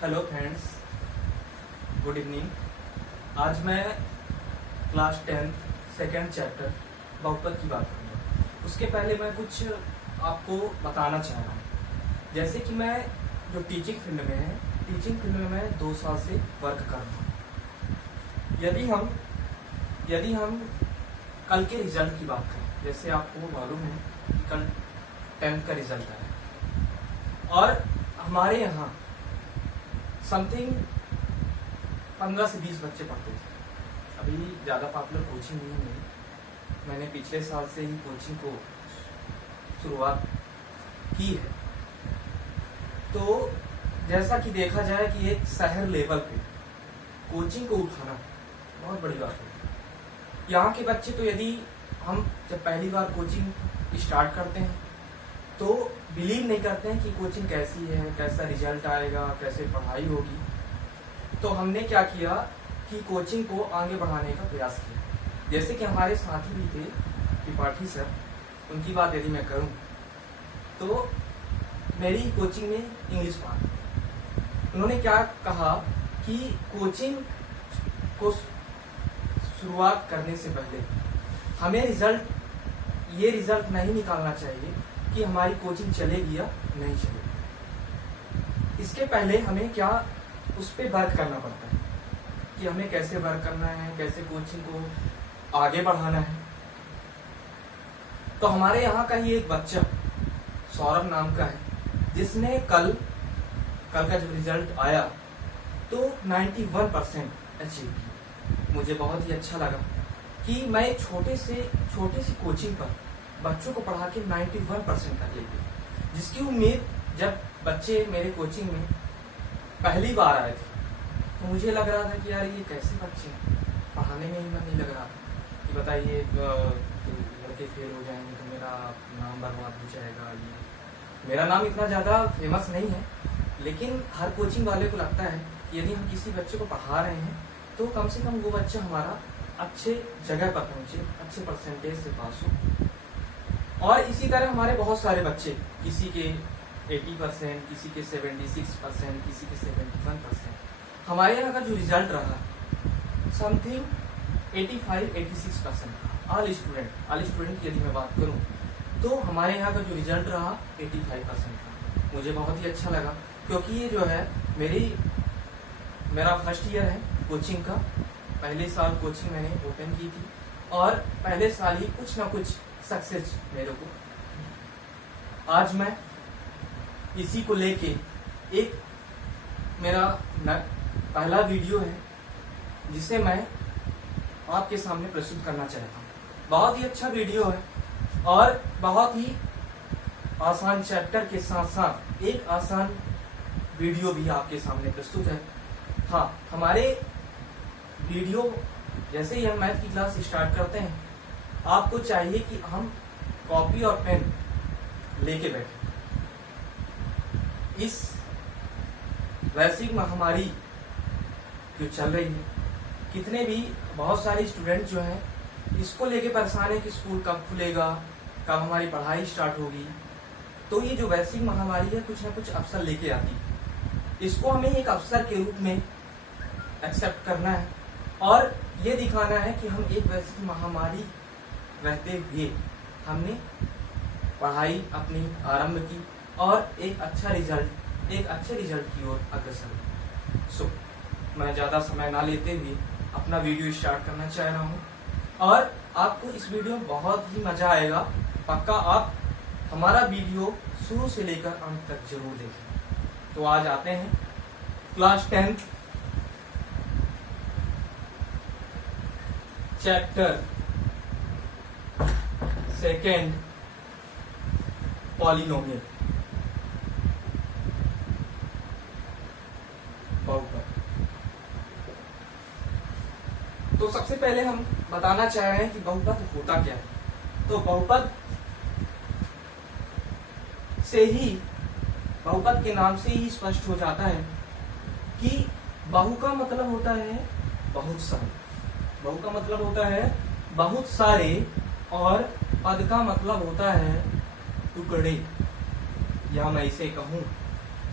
Hello friends, good evening. आज मैं class 10 second chapter बहुपद की बात करूँगा। उसके पहले मैं कुछ आपको बताना चाह रहा हूँ। जैसे कि मैं जो टीचिंग फील्ड में है, टीचिंग फील्ड में मैं 2 साल से वर्क कर रहा हूँ। यदि हम कल के रिजल्ट की बात करें, जैसे आपको मालूम है कि कल 10th का रिजल्ट आया और हमारे यहाँ समथिंग 15 से 20 बच्चे पढ़ते थे। अभी ज़्यादा पॉपुलर कोचिंग नहीं है मेरी। मैंने पिछले साल से ही कोचिंग को शुरुआत की है। तो जैसा कि देखा जाए कि एक शहर लेवल पे कोचिंग को उठाना बहुत बड़ी बात है। यहाँ के बच्चे तो यदि हम जब पहली बार कोचिंग स्टार्ट करते हैं तो बिलीव नहीं करते हैं कि कोचिंग कैसी है, कैसा रिजल्ट आएगा, कैसे पढ़ाई होगी। तो हमने क्या किया कि कोचिंग को आगे बढ़ाने का प्रयास किया। जैसे कि हमारे साथी भी थे त्रिपाठी सर, उनकी बात यदि मैं करूं तो मेरी कोचिंग में इंग्लिश पार्ट, उन्होंने क्या कहा कि कोचिंग को शुरुआत करने से पहले हमें ये रिजल्ट नहीं निकालना चाहिए कि हमारी कोचिंग चलेगी या नहीं चलेगी। इसके पहले हमें क्या उस पर वर्क करना पड़ता है कि हमें कैसे वर्क करना है, कैसे कोचिंग को आगे बढ़ाना है। तो हमारे यहाँ का ही एक बच्चा सौरभ नाम का है, जिसने कल का जब रिजल्ट आया तो 91% अचीव किया। मुझे बहुत ही अच्छा लगा कि मैं छोटे सी कोचिंग पर बच्चों को पढ़ा के 91% तक ले गए, जिसकी उम्मीद जब बच्चे मेरे कोचिंग में पहली बार आए थे तो मुझे लग रहा था कि यार ये कैसे बच्चे हैं, पढ़ाने में ही मन नहीं लग रहा था कि बताइए लड़के फेल हो जाएंगे तो मेरा नाम बर्बाद हो जाएगा। ये मेरा नाम इतना ज़्यादा फेमस नहीं है, लेकिन हर कोचिंग वाले को लगता है कि यदि हम किसी बच्चे को पढ़ा रहे हैं तो कम से कम वो बच्चा हमारा अच्छे जगह पर पहुंचे, अच्छे परसेंटेज से पास हो। और इसी तरह हमारे बहुत सारे बच्चे, किसी के 80%, किसी के 76%, किसी के 71%। हमारे यहाँ का जो रिजल्ट रहा समथिंग 85-86%। ऑल स्टूडेंट की यदि मैं बात करूँ तो हमारे यहाँ का जो रिजल्ट रहा 85% था। मुझे बहुत ही अच्छा लगा, क्योंकि ये जो है मेरा फर्स्ट ईयर है कोचिंग का। पहले साल कोचिंग मैंने ओपन की थी और पहले साल ही कुछ ना कुछ सक्सेस मेरे को। आज मैं इसी को लेके एक मेरा पहला वीडियो है जिसे मैं आपके सामने प्रस्तुत करना चाहता हूँ। बहुत ही अच्छा वीडियो है और बहुत ही आसान चैप्टर के साथ साथ एक आसान वीडियो भी आपके सामने प्रस्तुत है। हाँ, हमारे वीडियो जैसे ही हम मैथ की क्लास स्टार्ट करते हैं, आपको चाहिए कि हम कॉपी और पेन लेके बैठे। इस वैश्विक महामारी जो चल रही है, कितने भी बहुत सारे स्टूडेंट जो हैं इसको लेके परेशान है कि स्कूल कब खुलेगा, कब हमारी पढ़ाई स्टार्ट होगी। तो ये जो वैश्विक महामारी है कुछ ना कुछ अवसर लेके आती है। इसको हमें एक अवसर के रूप में एक्सेप्ट करना है और ये दिखाना है कि हम एक वैश्विक महामारी रहते हुए हमने पढ़ाई अपनी आरंभ की और एक अच्छे रिजल्ट की ओर अग्रसर हुए। मैं ज़्यादा समय ना लेते हुए अपना वीडियो स्टार्ट करना चाह रहा हूँ और आपको इस वीडियो में बहुत ही मजा आएगा। पक्का आप हमारा वीडियो शुरू से लेकर अंत तक जरूर देखें। तो आज आते हैं क्लास 10 चैप्टर सेकेंड पॉलिनोमियल बहुपद। तो सबसे पहले हम बताना चाह रहे हैं कि बहुपद होता क्या है। तो बहुपद के नाम से ही स्पष्ट हो जाता है कि बहु का मतलब होता है बहुत सारे, बहु का मतलब होता है बहुत सारे और पद का मतलब होता है टुकड़े। या मैं इसे कहूं,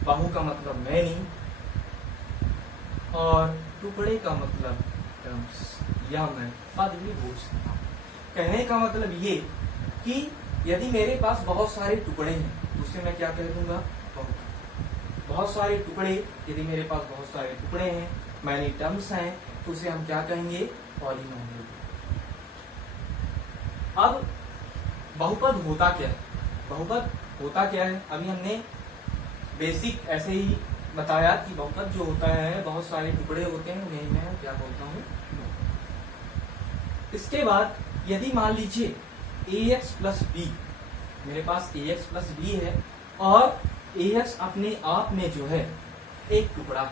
बहु का मतलब मैनी, और टुकड़े का मतलब टर्म्स, या मैं पद भी बोल सकता हूँ। कहने का मतलब ये कि यदि मेरे पास बहुत सारे टुकड़े हैं तो उसे मैं क्या कह दूंगा, बहुपद। बहुत सारे टुकड़े, यदि मेरे पास बहुत सारे टुकड़े हैं, मैनी टर्म्स हैं, तो उसे हम क्या कहेंगे, पॉलिनोमियल। अब बहुपद होता क्या है, बहुपद होता क्या है, अभी हमने बेसिक ऐसे ही बताया कि बहुपद जो होता है बहुत सारे टुकड़े होते हैं, उन्हें मैं क्या बोलता हूँ। इसके बाद यदि मान लीजिए ax प्लस बी, मेरे पास ax प्लस बी है और ax अपने आप में जो है एक टुकड़ा,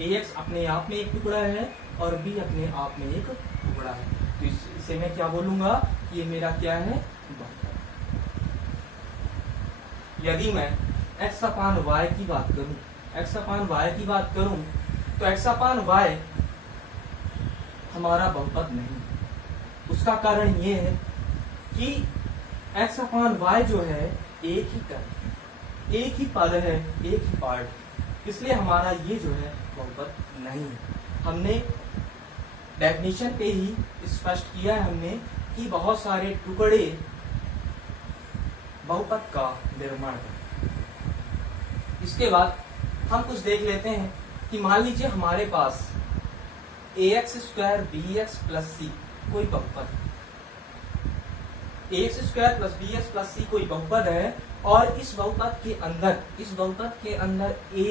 ax अपने आप में एक टुकड़ा है और b अपने आप में एक टुकड़ा है, तो इसे मैं क्या बोलूंगा, ये मेरा क्या है, बहुपद। यदि मैं x अपान y की बात करूं, x अपान y की बात करूं तो x अपान y हमारा बहुपद नहीं। उसका कारण ये है कि x अपान y जो है एक ही टर्म, एक ही पद है, एक ही पार्ट, इसलिए हमारा ये जो है बहुपद नहीं है। हमने डेफिनेशन पे ही स्पष्ट किया है हमने कि बहुत सारे टुकड़े बहुपद का निर्माण करते हैं। इसके बाद हम कुछ देख लेते हैं कि मान लीजिए हमारे पास ax square bx plus c कोई बहुपद, ax square plus bx plus c कोई बहुपद है और इस बहुपद के अंदर a,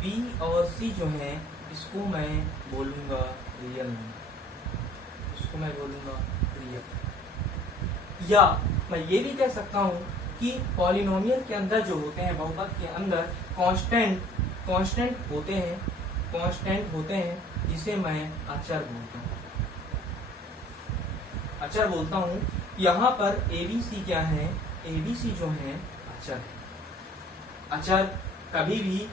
b और c जो है इसको मैं बोलूंगा रियल नंबर, इसको मैं बोलूंगा रियल। या मैं ये भी कह सकता हूं कि पॉलिनोमियल के अंदर जो होते हैं, बहुपद के अंदर कांस्टेंट होते हैं जिसे मैं अचर बोलता हूँ, अचर बोलता हूँ। यहाँ पर ABC क्या है, ABC जो है अचर है। अचर कभी भी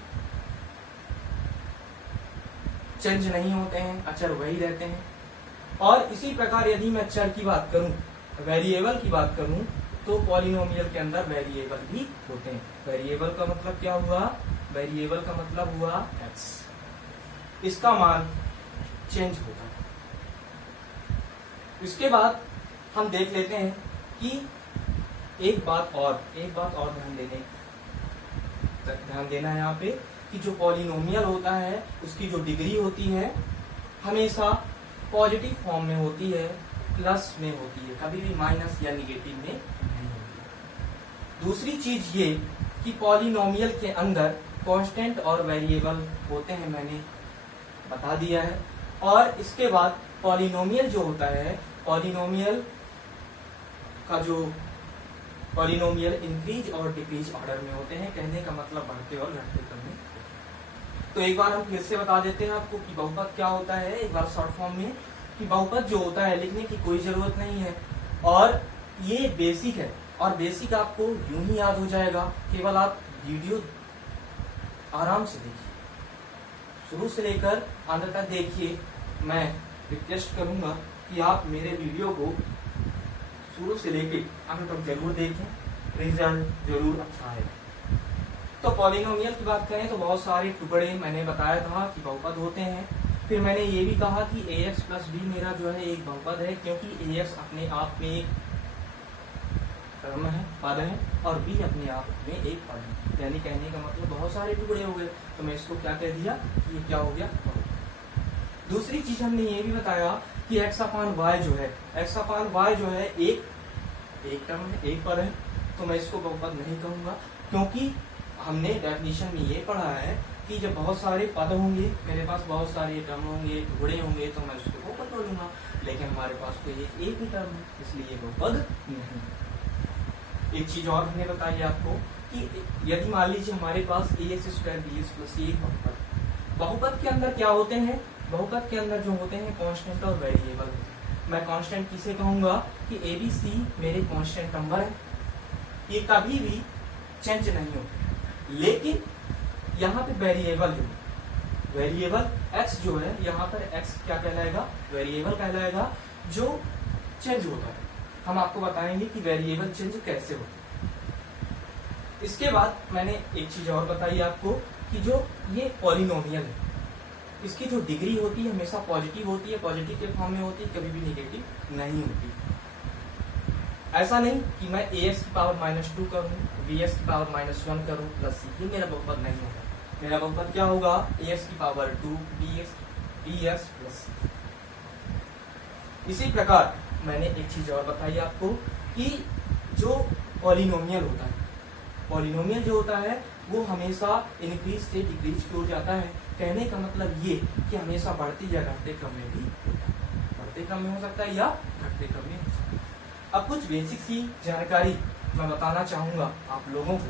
चेंज नहीं होते हैं, अचर वही रहते हैं। और इसी प्रकार यदि मैं चर की बात करूं, वेरिएबल की बात करूं, तो पॉलिनोमियल के अंदर वेरिएबल भी होते हैं। वेरिएबल का मतलब क्या हुआ, वेरिएबल का मतलब हुआ x, इसका मान चेंज होता है। इसके बाद हम देख लेते हैं कि एक बात और ध्यान देना है यहाँ पे कि जो पॉलिनोमियल होता है उसकी जो डिग्री होती है हमेशा पॉजिटिव फॉर्म में होती है, प्लस में होती है, कभी भी माइनस या निगेटिव में नहीं होती। दूसरी चीज ये कि पॉलिनोमियल के अंदर कांस्टेंट और वेरिएबल होते हैं, मैंने बता दिया है। और इसके बाद पॉलिनोमियल जो होता है, पॉलिनोमियल इंक्रीज और डिक्रीज ऑर्डर में होते हैं, कहने का मतलब बढ़ते और घटते क्रम में। तो एक बार हम फिर से बता देते हैं आपको कि बहुपद क्या होता है, एक बार शॉर्ट फॉर्म में, कि बहुपद जो होता है लिखने की कोई जरूरत नहीं है और ये बेसिक है और बेसिक आपको यूं ही याद हो जाएगा, केवल आप वीडियो आराम से देखिए, शुरू से लेकर अंत तक देखिए। मैं रिक्वेस्ट करूंगा कि आप मेरे वीडियो को शुरू से लेकर अंत तक जरूर देखें, रिजल्ट जरूर अच्छा है। तो पॉलिनोमियल की बात करें तो बहुत सारे टुकड़े मैंने बताया था कि बहुपद होते हैं। फिर मैंने ये भी कहा कि ax प्लस b मेरा जो है एक बहुपद है, क्योंकि ax अपने आप में एक टर्म है, पद है, और b अपने आप में एक पद है। यानी कहने का मतलब बहुत सारे टुकड़े हो गए, तो मैं इसको क्या कह दिया कि ये क्या हो गया, बहुपद। दूसरी चीज हमने ये भी बताया कि x अपान y जो है, x अपान y जो है एक टर्म है, एक पद है, तो मैं इसको बहुपद नहीं कहूंगा, क्योंकि हमने डेफिनेशन में ये पढ़ा है कि जब बहुत सारे पद होंगे, मेरे पास बहुत सारे टर्म होंगे, टुकड़े होंगे, तो मैं उसको बहुपद बोलूंगा। लेकिन हमारे पास तो एक ही टर्म है, इसलिए ये बहुपद नहीं। एक चीज और हमने बताई आपको कि यदि मान लीजिए हमारे पास ax square bx plus c एक बहुपद के अंदर क्या होते हैं, बहुपद के अंदर जो होते हैं कांस्टेंट और वेरिएबल होते हैं। मैं कांस्टेंट किसे कहूंगा कि ABC मेरे कांस्टेंट नंबर है, ये कभी भी चेंज नहीं होते। लेकिन यहाँ पे वेरिएबल है, वेरिएबल x जो है, यहाँ पर x क्या कहलाएगा, वेरिएबल कहलाएगा, जो चेंज होता है। हम आपको बताएंगे कि वेरिएबल चेंज कैसे होता है। इसके बाद मैंने एक चीज और बताई आपको कि जो ये पॉलिनोमियल है, इसकी जो डिग्री होती है हमेशा पॉजिटिव होती है, पॉजिटिव के फॉर्म में होती है, कभी भी निगेटिव नहीं होती। ऐसा नहीं कि मैं ax की पावर -2 करूं, bx की पावर -1 करूं प्लस c, ये मेरा बहुपद नहीं होगा। मेरा बहुपद क्या होगा, ax की पावर 2 bx प्लस c। इसी प्रकार मैंने एक चीज और बताई आपको कि जो पॉलिनोमियल होता है, पॉलिनोमियल जो होता है वो हमेशा इंक्रीज से डिक्रीज की ओर जाता है। कहने का मतलब ये कि हमेशा बढ़ती या घटते क्रम में भी होता है, बढ़ते क्रम में हो सकता है या घटते क्रम में हो सकता है। अब कुछ बेसिक सी जानकारी मैं बताना चाहूंगा आप लोगों को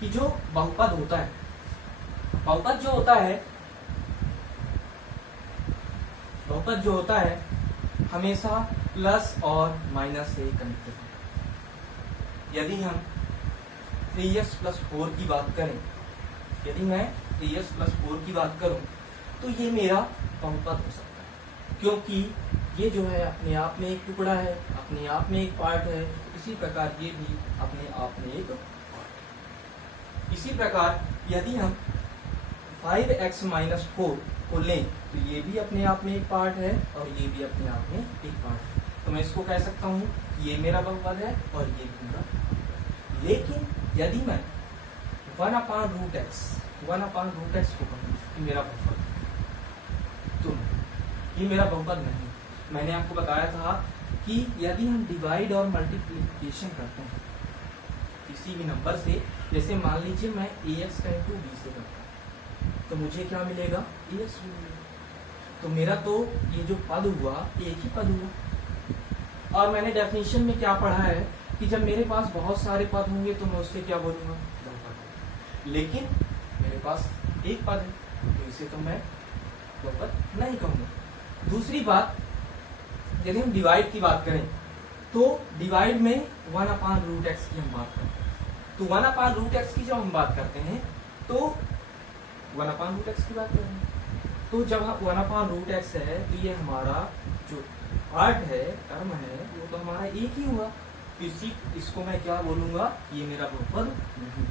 कि जो बहुपद होता है, बहुपद जो होता है, बहुपद जो होता है हमेशा प्लस और माइनस से कनेक्टेड है। यदि हम 3x + 4 की बात करें, यदि मैं 3x + 4 की बात करूं तो ये मेरा बहुपद हो सकता है, क्योंकि ये जो है अपने आप में एक टुकड़ा है, अपने आप में एक पार्ट है। इसी प्रकार ये भी अपने आप में एक पार्ट है। इसी प्रकार यदि हम 5x - 4 को लें तो ये भी अपने आप में एक पार्ट है और ये भी अपने आप में एक पार्ट है। तो मैं इसको कह सकता हूँ ये मेरा बहुपद है और ये भी मेरा बहुपद है। लेकिन यदि मैं 1/√x को कहूँ कि मेरा बहुपद, तो ये मेरा बहुपद नहीं। मैंने आपको बताया था कि यदि हम डिवाइड और मल्टीप्लिकेशन करते हैं किसी भी नंबर से, जैसे मान लीजिए मैं ax का × b से करता हूँ तो मुझे क्या मिलेगा, ax मिलेगा। तो मेरा तो ये जो पद हुआ एक ही पद हुआ। और मैंने डेफिनेशन में क्या पढ़ा है कि जब मेरे पास बहुत सारे पद होंगे तो मैं उससे क्या बोलूंगा, बहुपद। लेकिन मेरे पास एक पद है तो इसे तो मैं बहुपद नहीं कहूंगा। दूसरी बात, यदि हम डिवाइड की बात करें तो डिवाइड में 1/√x की हम बात करते हैं। तो 1/√x की जब हम बात करते हैं तो 1/√x की बात करेंगे। तो जब 1/√x है तो ये हमारा जो पार्ट है, टर्म है, वो तो हमारा एक ही हुआ। इसको मैं क्या बोलूंगा, ये मेरा बहुपद नहीं।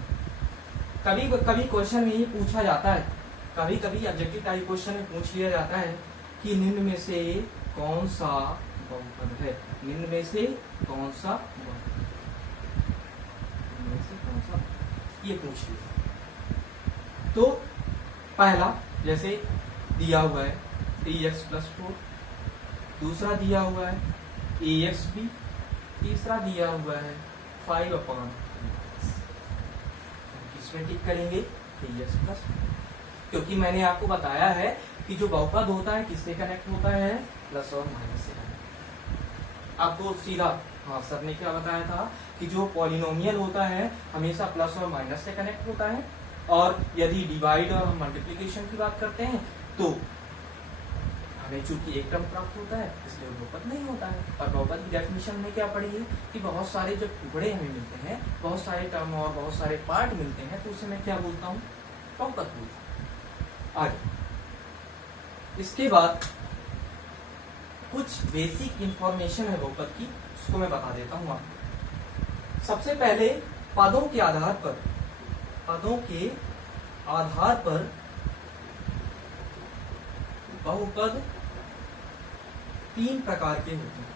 कभी कभी क्वेश्चन में ये पूछा जाता है, कभी कभी ऑब्जेक्टिव टाइप क्वेश्चन में पूछ लिया जाता है कि निम्न में से कौन सा बहुपद है, निम्न में से कौन सा बहुपद, ये पूछ लिया। तो पहला जैसे दिया हुआ है 3x + 4, दूसरा दिया हुआ है ax_b, तीसरा दिया हुआ है 5/√x। किसमें टिक करेंगे, 3x + 4, क्योंकि मैंने आपको बताया है कि जो बहुपद होता है किससे कनेक्ट होता है, प्लस और माइनस से कनेक्ट। आपको सीधा, हाँ सर ने क्या बताया था कि जो पॉलिनोमियल होता है हमेशा प्लस और माइनस से कनेक्ट होता है। और यदि डिवाइड और हम मल्टीप्लिकेशन की बात करते हैं तो हमें चूंकि एक टर्म प्राप्त होता है इसलिए बहुपद नहीं होता है। और बहुपद की डेफिनेशन में क्या पढ़ी है कि बहुत सारे जब टुकड़े हमें मिलते हैं, बहुत सारे टर्म और बहुत सारे पार्ट मिलते हैं, तो उसे मैं क्या बोलता हूँ, बहुपद बोलता हूँ। आगे इसके बाद कुछ बेसिक इंफॉर्मेशन है बहुपद की, उसको मैं बता देता हूँ आपको। सबसे पहले पदों के आधार पर बहुपद 3 प्रकार के होते हैं।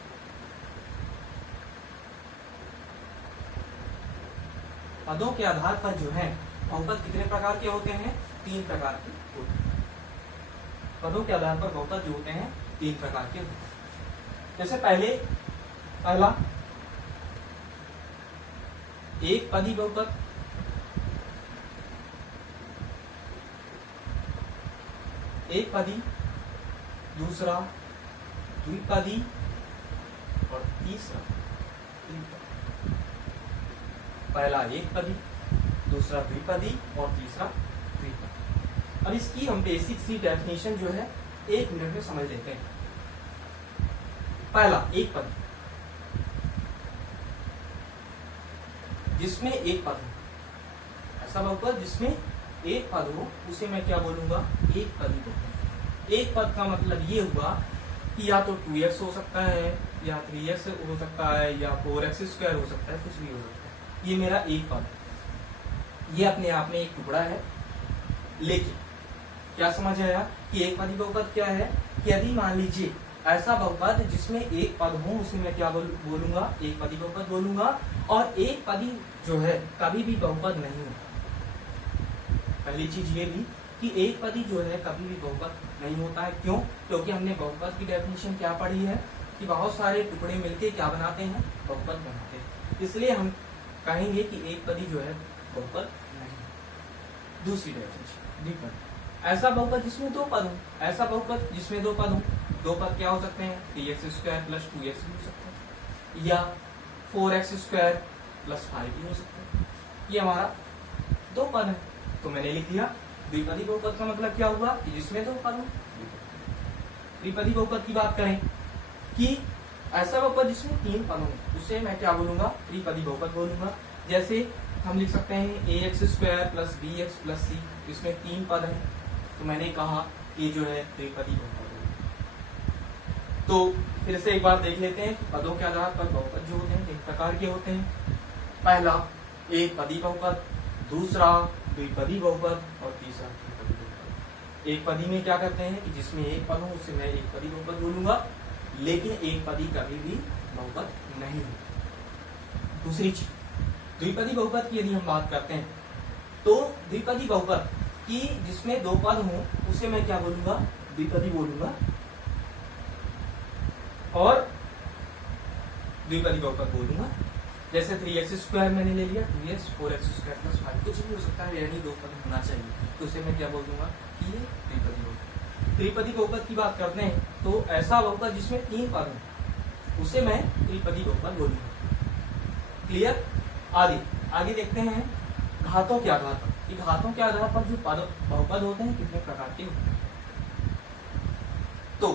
पदों के आधार पर जो है बहुपद कितने प्रकार के होते हैं, 3 प्रकार के होते हैं। पदों के आधार पर बहुपद जो होते हैं 3 प्रकार के होते हैं। जैसे पहला एक पदी बहुपद, एक पदी, दूसरा द्विपदी और तीसरा त्रिपदी। पहला एक पदी, दूसरा द्विपदी और तीसरा त्रिपदी। अब इसकी हम बेसिक सी डेफिनेशन जो है 1 मिनट में समझ लेते हैं। पहला एक पद, जिसमें एक पद हो, ऐसा बहुपद जिसमें एक पद हो उसे मैं क्या बोलूंगा, एक पदी बहुपद। एक पद का मतलब ये हुआ कि या तो 2x हो सकता है, या 3x हो सकता है, या 4x² हो सकता है, कुछ भी हो सकता है। ये मेरा एक पद, ये अपने आप में एक टुकड़ा है। लेकिन क्या समझ आया कि एक पदी बहुपद क्या है कि यदि मान लीजिए ऐसा बहुपद जिसमें एक पद हो उसे मैं क्या बोलूंगा, एक पदी बहुपद बोलूंगा, और एक पदी जो है कभी भी बहुपद नहीं होता। पहली चीज ये भी कि एक पदी जो है कभी भी बहुपद नहीं होता है। क्यों? क्योंकि हमने बहुपद की डेफिनेशन क्या पढ़ी है कि बहुत सारे टुकड़े मिलके क्या बनाते हैं, बहुपद बनाते हैं। इसलिए हम कहेंगे कि एक पदी जो है बहुपद नहीं। दूसरी डेफिनेशन द्विपद, ऐसा बहुपद जिसमें दो पद हो, ऐसा बहुपद जिसमें दो पद हो। दो पद क्या हो सकते हैं, 3x² + 2x भी हो सकते हैं, या 4x² + 5 भी हो सकते हैं। ये हमारा दो पद है, तो मैंने लिख दिया। द्विपदी बहुपद का मतलब क्या हुआ कि जिसमें दो पद हो। त्रिपदी बहुपद की बात करें कि ऐसा बहुपद जिसमें तीन पद हो, उसे मैं क्या बोलूंगा, त्रिपदी बहुपद बोलूंगा। जैसे हम लिख सकते हैं ax² + bx + c, इसमें तीन पद हैं, तो मैंने कहा ये जो है त्रिपदी बहुपद है। तो फिर से एक बार देख लेते हैं कि पदों के आधार पर बहुपद जो होते हैं एक प्रकार के होते हैं। पहला एक पदी बहुपद, दूसरा द्विपदी बहुपद, और तीसरा त्रिपदी बहुपद। एक पदी में क्या करते हैं कि जिसमें एक पद हो उसे मैं एक पदी बहुपद बोलूंगा, लेकिन एक पदी कभी भी बहुपद नहीं हो। दूसरी चीज, द्विपदी बहुपद की यदि हम बात करते हैं तो द्विपदी बहुपद की जिसमें दो पद हो उसे मैं क्या बोलूंगा, द्विपदी बोलूंगा। और द्विपदी बहुपद बोलूंगा, जैसे 3x² मैंने ले लिया, 2x 4x² + 5, कुछ भी हो सकता है, यानी दो पद होना चाहिए, तो उसे मैं क्या बोल दूंगा कि ये त्रिपदी बहुपद। त्रिपदी बहुपद की बात करते हैं तो ऐसा बहुपद जिसमें तीन पद हो उसे मैं त्रिपदी बहुपद बोलूंगा। क्लियर? आगे देखते हैं घातों के आधार पर कि घातों के आधार पर जो पद बहुपद होते हैं कितने प्रकार के होते हैं। तो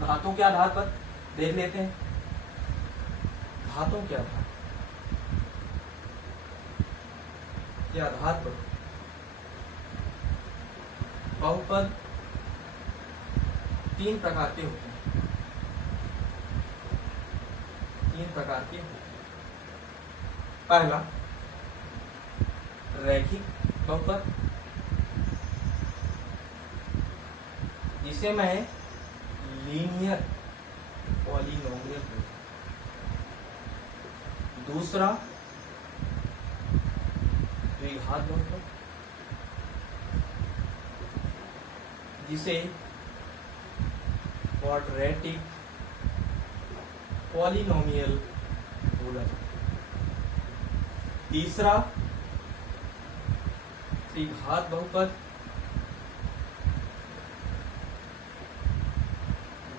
घातों के आधार पर देख लेते हैं। घातों के आधार पर बहुपद तीन प्रकार के होते हैं। तीन प्रकार के होते हैं। पहला रैखिक बहुपद, जिसे मैं लीनियर पॉलिनोमियल बोलता हूं। दूसरा द्विघात बहुपद, जिसे क्वाड्रेटिक पॉलिनोमियल बोला जाता है। तीसरा त्रिघात बहुपद,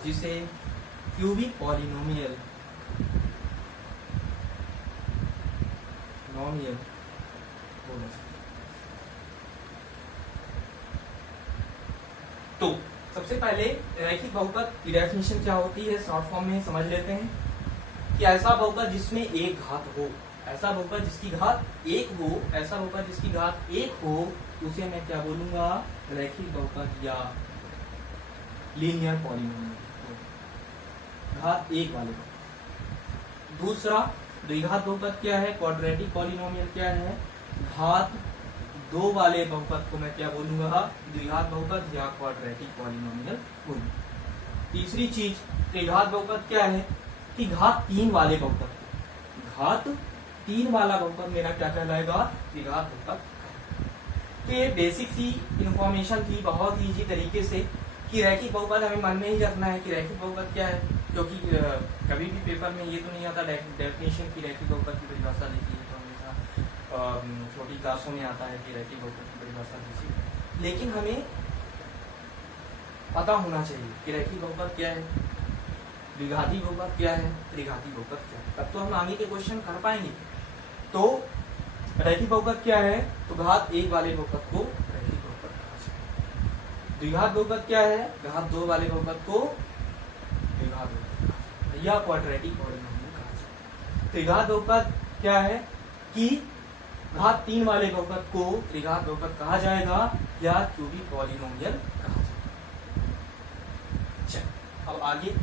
जिसे क्यूबिक पॉलिनोमियल बोला जाता है। तो सबसे पहले रैखिक बहुपद की डेफिनेशन क्या होती है, शॉर्ट फॉर्म में समझ लेते हैं कि ऐसा बहुपद जिसमें एक घात हो, ऐसा बहुपद जिसकी घात एक हो, ऐसा बहुपद जिसकी घात एक हो, उसे मैं क्या बोलूंगा, रैखिक बहुपद या लीनियर पॉलिनोमियल, घात एक वाले। दूसरा द्विघात बहुपद क्या है, क्वाड्रेटिक पॉलिनोमियल क्या है, घात दो वाले बहुपद को मैं क्या बोलूंगा, द्विघात बहुपद या क्वाड्रेटिक पॉलिनोमियल बोलूंगा। तीसरी चीज त्रिघात बहुपद क्या है कि घात तीन वाले बहुपद, घात तीन वाला बहुपद मेरा क्या कहलाएगा, त्रिघात बहुपद। तो ये बेसिक सी इंफॉर्मेशन थी, बहुत ही इजी तरीके से कि रैखिक बहुपद हमें मन में ही रखना है कि रैखिक बहुपद क्या है, क्योंकि कभी भी पेपर में ये तो नहीं आता डेफिनेशन की रैखिक बहुपद की परिभाषा देती है, तो हमेशा छोटी क्लासों में आता है कि रैखिक बहुपद की परिभाषा दीजिए, लेकिन हमें पता होना चाहिए कि रैखिक बहुपद क्या है, द्विघाती बहुपद क्या है, त्रिघाती बहुपद क्या है, तब तो हम आगे के क्वेश्चन कर पाएंगे। तो रैखिक बहुपद क्या है, तो घात एक वाले बहुपद को रैखिक बहुपद कहा जाता है। द्विघात बहुपद क्या है, घात दो वाले बहुपद को द्विघात बहुपद या क्वाड्रेटिक पॉलिनोमियल कहा जाता है। त्रिघात बहुपद क्या है कि घात तीन वाले बहुपद को त्रिघात बहुपद कहा जाएगा या क्यूबिक पॉलिनोमियल कहा जाएगा। चल अब आगे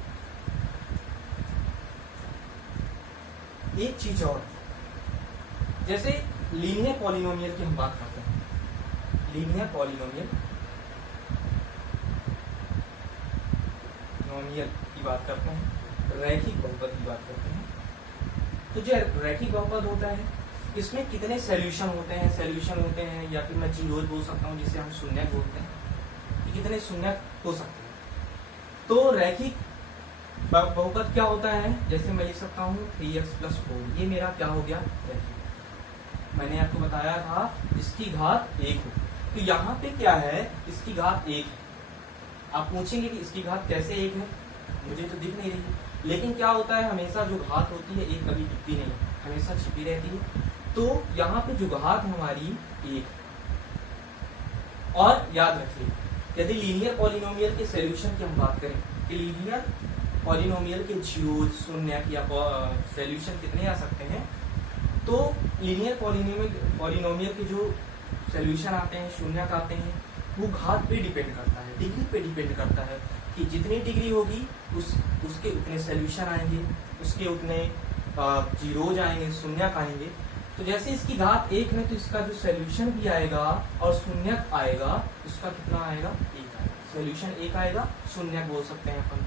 एक चीज और, जैसे लीनियर पॉलिनोमियल की हम बात करते हैं। लीनियर पॉलिनोमियल पॉलिनोमियल की बात करते हैं, रैखिक बहुपद की बात करते हैं। तो जो रैखिक बहुपद होता है इसमें कितने सॉल्यूशन होते हैं या फिर मैं जीरोज बोल सकता हूँ जिसे हम शून्यक बोलते हैं, कि कितने शून्यक हो सकते हैं। तो रैखिक बहुपद क्या होता है, जैसे मैं लिख सकता हूँ 3x + 4, ये मेरा क्या हो गया, रैखिक। मैंने आपको बताया था इसकी घात 1 हो, तो यहाँ पे क्या है, इसकी घात 1 है। आप पूछेंगे कि इसकी घात कैसे 1 है, मुझे तो दिख नहीं रही, लेकिन क्या होता है हमेशा जो घात होती है 1 कभी दिखती नहीं, हमेशा छिपी रहती है। तो यहाँ पे जो घात हमारी 1, और याद रखिए यदि लीनियर पॉलिनोमियल के सॉल्यूशन की हम बात करें कि लीनियर पॉलिनोमियल के जीरोज, शून्य या सॉल्यूशन कितने आ सकते हैं, तो लीनियर पॉलिनोमियल के जो सॉल्यूशन आते हैं, शून्यक आते हैं, वो घात पे डिपेंड करता है, डिग्री पे डिपेंड करता है कि जितनी डिग्री होगी उसके उतने सॉल्यूशन आएंगे, उसके उतने जीरोज आएंगे, शून्यक आएंगे। तो जैसे इसकी घात 1 है तो इसका जो सॉल्यूशन भी आएगा और शून्यक आएगा, उसका कितना आएगा, 1 आएगा। सॉल्यूशन 1 आएगा, शून्यक बोल सकते हैं अपन।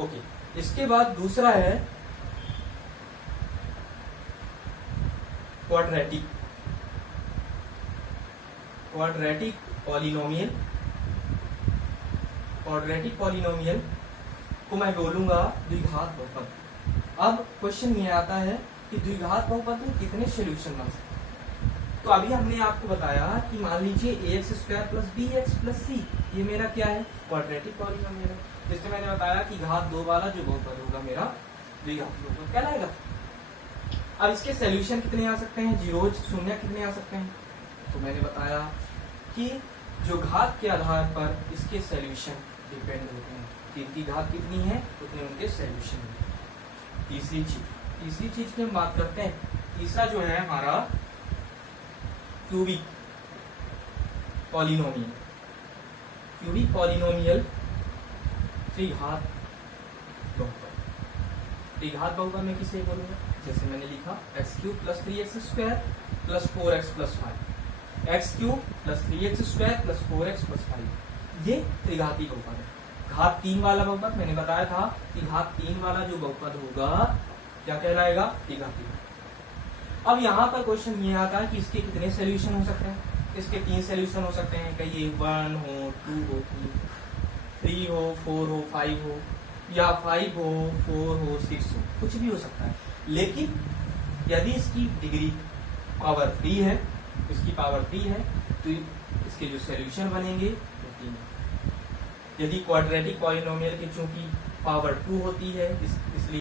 ओके, इसके बाद दूसरा है क्वाड्रेटिक पॉलिनोमियल। क्वाड्रेटिक पॉलिनोमियल को मैं बोलूंगा द्विघात बहुपद। अब क्वेश्चन ये आता है कि द्विघात बहुपद में कितने सॉल्यूशन बन सकते हैं। तो अभी हमने आपको बताया कि मान लीजिए ax² + bx + c, ये मेरा क्या है, क्वाड्रेटिक पॉलिनोमियल है। जिससे मैंने बताया कि घात 2 वाला जो बहुपद होगा मेरा द्विघात बहुपद कहलाएगा। अब इसके सॉल्यूशन कितने आ सकते हैं, जीरोज, शून्य कितने आ सकते हैं, तो मैंने बताया कि जो घात के आधार पर इसके सॉल्यूशन डिपेंड होते हैं, इनकी घात कितनी है उतने उनके सॉल्यूशन होते हैं। तीसरी चीज की हम बात करते हैं। तीसरा जो है हमारा क्यूबिक पॉलिनोमियल त्रिघात बहुपद। त्रिघात बहुपद में किसे बोलूंगा, जैसे मैंने लिखा x³ + 3x² + 4x + 5, x³ + 3x² + 4x + 5, ये त्रिघाती बहुपद है। घात 3 वाला बहुपद मैंने बताया था कि घात 3 वाला जो बहुपद होगा क्या कहलाएगा, त्रिघाती। अब यहाँ पर क्वेश्चन ये आता है कि इसके कितने सॉल्यूशन हो सकते हैं। इसके 3 सॉल्यूशन हो सकते हैं, कहीं 1 हो, 2 हो, 3 हो, 4 हो, 5 हो, या 5 हो, 4 हो, 6 हो, कुछ भी हो सकता है। लेकिन यदि इसकी डिग्री पावर 3 है, तो इसके जो सॉल्यूशन बनेंगे वो 3। यदि क्वाड्रेटिक पॉलिनोमियल की चूंकि पावर 2 होती है इसलिए